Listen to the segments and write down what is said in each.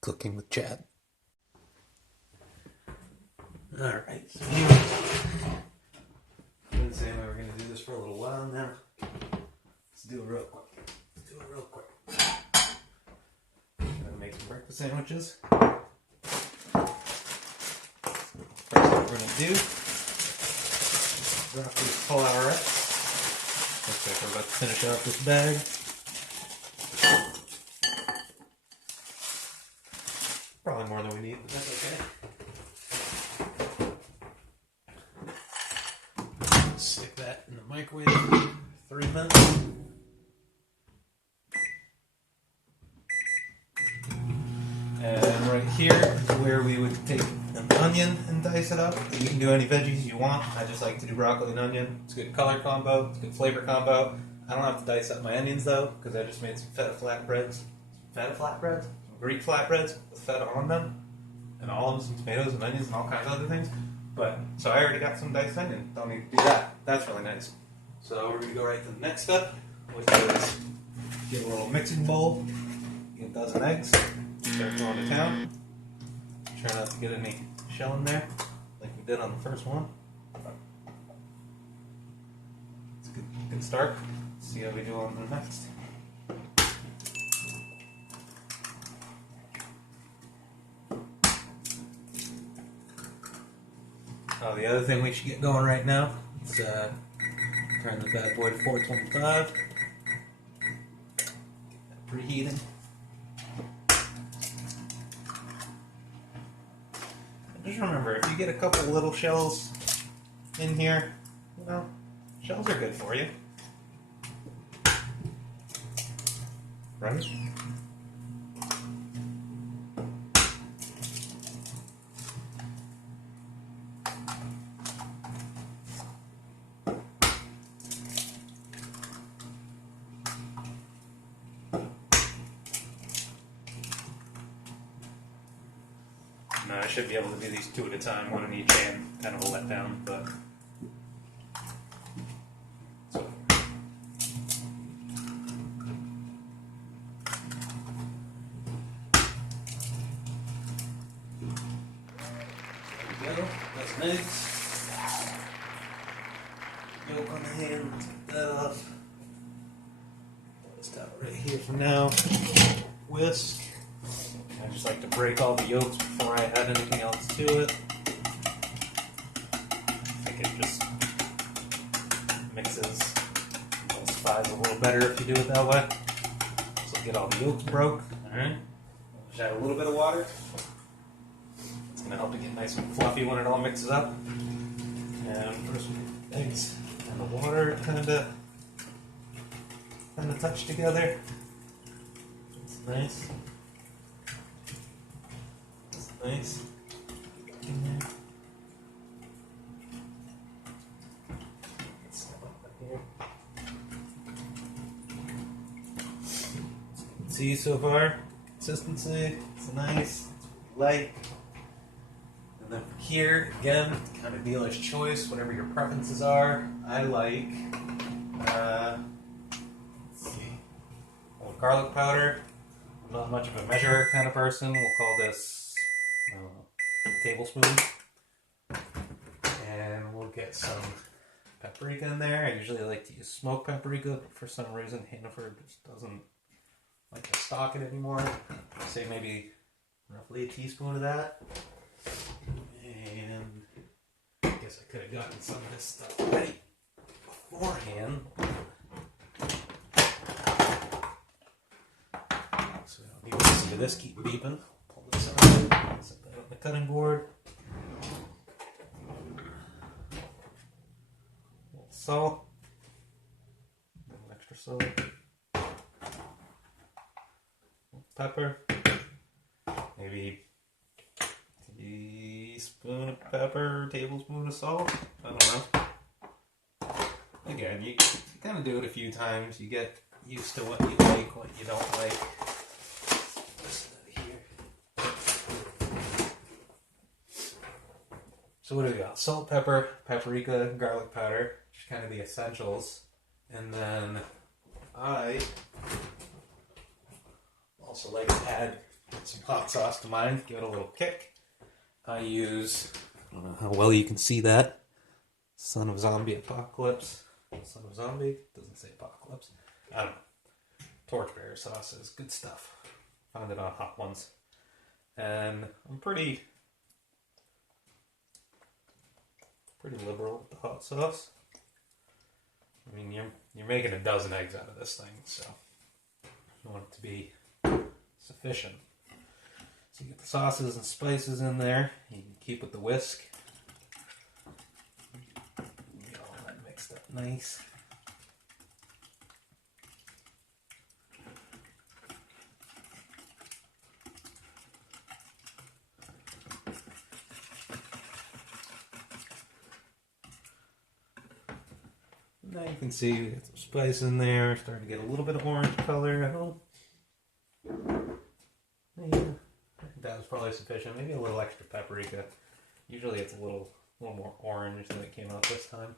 Cooking with Chad. Alright, so anyway, I've been saying we were going to do this for a little while now. Let's do it real quick. I'm going to make some breakfast sandwiches. First what we're going to do, drop these flowerettes. Looks like we're about to finish off this bag. Probably more than we need, but that's okay. Stick that in the microwave for 3 minutes. And right here is where we would take an onion and dice it up. You can do any veggies you want. I just like to do broccoli and onion. It's a good color combo. It's a good flavor combo. I don't have to dice up my onions though, because I just made some feta flatbreads. Some Greek flatbreads with feta on them. And olives and tomatoes and onions and all kinds of other things. So I already got some diced onion. Don't need to do that. That's really nice. So we're going to go right to the next step, which is get a little mixing bowl, get a dozen eggs, start going to town. Try not to get any shell in there, like we did on the first one. It's a good start. Let's see how we do on the next. Oh, the other thing we should get going right now is turn the bad boy to 425. Preheating. Just remember, if you get a couple little shells in here, shells are good for you. Right? No, I should be able to do these 2 at a time, one in each hand, kind of a letdown, but... So. There we go, that's nice. Yolk on the hand, take that off. Put this down right here for now. Whisk. I just like to break all the yolks before I add anything else to it. I think it just mixes, emulsifies a little better if you do it that way. So get all the yolks broke. Alright. Just add a little bit of water. It's going to help it get nice and fluffy when it all mixes up. And first we get the eggs and the water kind of touch together. That's nice. Nice. See so far, consistency, it's nice, it's light. And then from here, again, kind of dealer's choice, whatever your preferences are. I like, let's see, a little garlic powder. I'm not much of a measurer kind of person. We'll call this tablespoon, and we'll get some paprika in there. I usually like to use smoked paprika, but for some reason Hannaford just doesn't like to stock it anymore. I'd say maybe roughly a teaspoon of that, and I guess I could have gotten some of this stuff ready beforehand, so we don't need to listen to this keep beeping. Pull this out. Set that on the cutting board. A little salt. A little extra salt. A little pepper. Maybe a teaspoon of pepper, tablespoon of salt. I don't know. Again, you kind of do it a few times. You get used to what you like, what you don't like. So what do we got? Salt, pepper, paprika, garlic powder, just kind of the essentials. And then I also like to add some hot sauce to mine, give it a little kick. I use, I don't know how well you can see that, Son of Zombie Apocalypse. Son of Zombie? Doesn't say Apocalypse. I don't know. Torchbearer sauce is good stuff. Found it on Hot Ones. And I'm pretty liberal with the hot sauce. I mean, you're making a dozen eggs out of this thing, so you want it to be sufficient. So you get the sauces and spices in there. You can keep with the whisk. Get all that mixed up nice. Now you can see we got some spice in there, starting to get a little bit of orange color. I think that was probably sufficient. Maybe a little extra paprika. Usually it's a little more orange than it came out this time.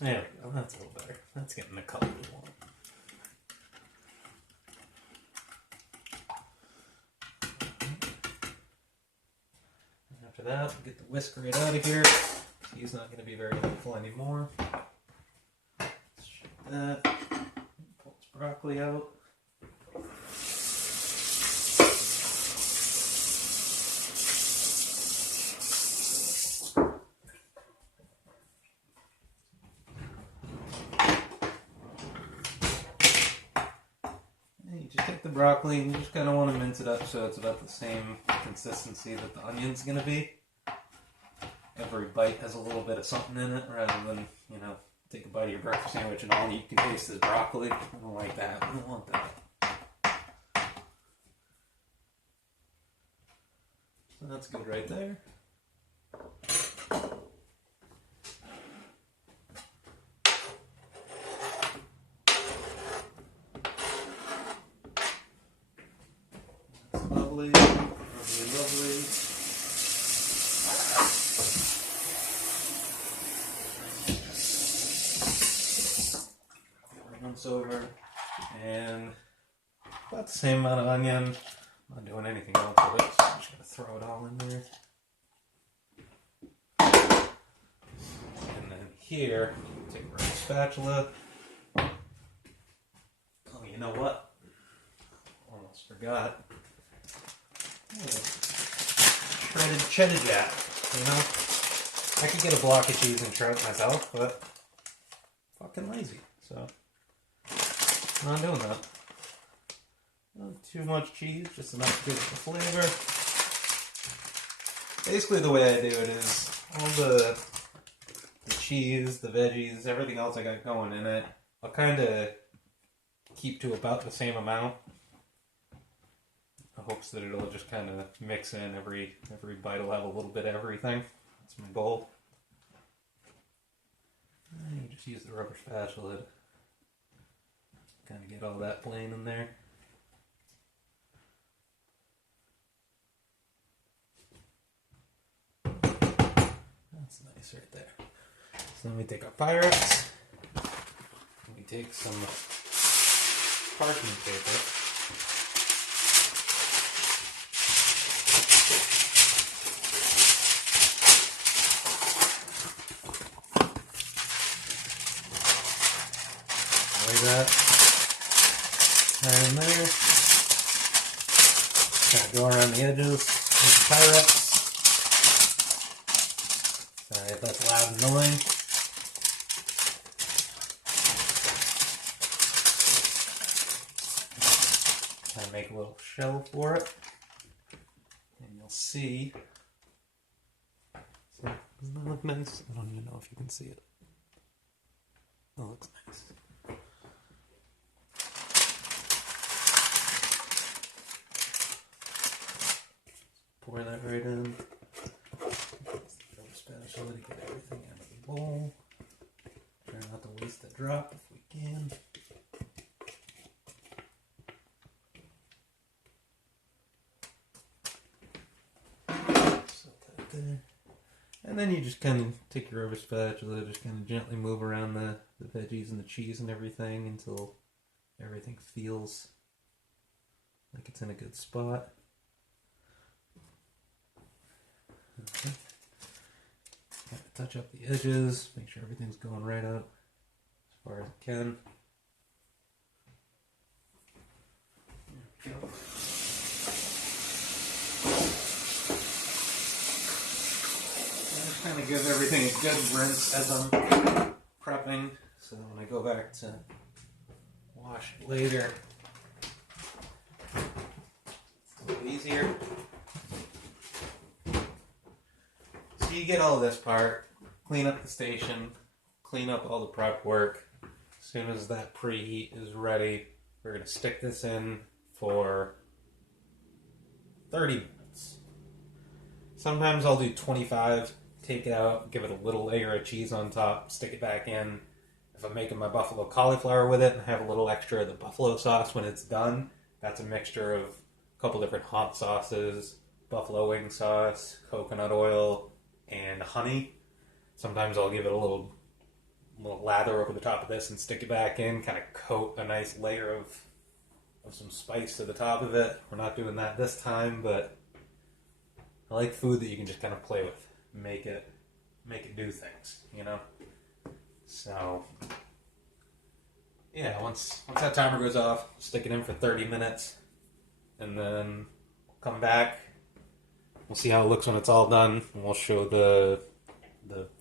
There we go, that's a little better. That's getting the color we want. After that, we'll get the whisk right out of here. He's not going to be very helpful anymore. Let's shake that. Pull this broccoli out. And you just take the broccoli and you just kind of want to mince it up so it's about the same consistency that the onion's going to be. Every bite has a little bit of something in it rather than, take a bite of your breakfast sandwich and all you can taste is broccoli. I don't like that. I don't want that. So that's good right there. That's lovely. Lovely. Once over, and about the same amount of onion. I'm not doing anything else with it, so I'm just going to throw it all in there. And then here, take a rubber spatula. Oh, you know what? Almost forgot. Shredded cheddar jack, I could get a block of cheese and shred it myself, but I'm fucking lazy, so I'm not doing that. Not too much cheese, just enough to get the flavor. Basically the way I do it is all the cheese, the veggies, everything else I got going in it, I'll kind of keep to about the same amount. In hopes that it'll just kind of mix in, every bite will have a little bit of everything. That's my goal. And you just use the rubber spatula to kind of get all that plain in there. That's nice right there. So then we take our Pyrex. We take some parchment paper. Like that. Right in there. Kind of go around the edges with the Pyrex. Sorry if that's loud and annoying. Kind of make a little shell for it. And you'll see. So, doesn't that look nice? I don't even know if you can see it. That looks nice. Pour that right in. Spatula to get everything out of the bowl. Try not to waste a drop if we can. Set that there. And And then you just kind of take your rubber spatula, just kind of gently move around the veggies and the cheese and everything until everything feels like it's in a good spot. Okay. Kind of touch up the edges, make sure everything's going right up as far as it can. There we go. Just kind of give everything a good rinse as I'm prepping, so when I go back to wash it later, it's a little easier. So you get all this part, clean up the station, clean up all the prep work. As soon as that preheat is ready, we're going to stick this in for 30 minutes. Sometimes I'll do 25, take it out, give it a little layer of cheese on top, stick it back in. If I'm making my buffalo cauliflower with it and have a little extra of the buffalo sauce when it's done, that's a mixture of a couple different hot sauces, buffalo wing sauce, coconut oil, and honey. Sometimes I'll give it a little lather over the top of this and stick it back in, kind of coat a nice layer of some spice to the top of it. We're not doing that this time, but I like food that you can just kind of play with, make it do things, you know? So, yeah, once that timer goes off, stick it in for 30 minutes, and then come back. We'll see how it looks when it's all done, and we'll show the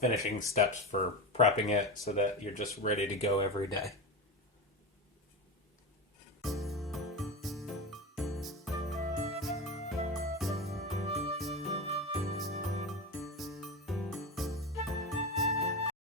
finishing steps for prepping it so that you're just ready to go every day.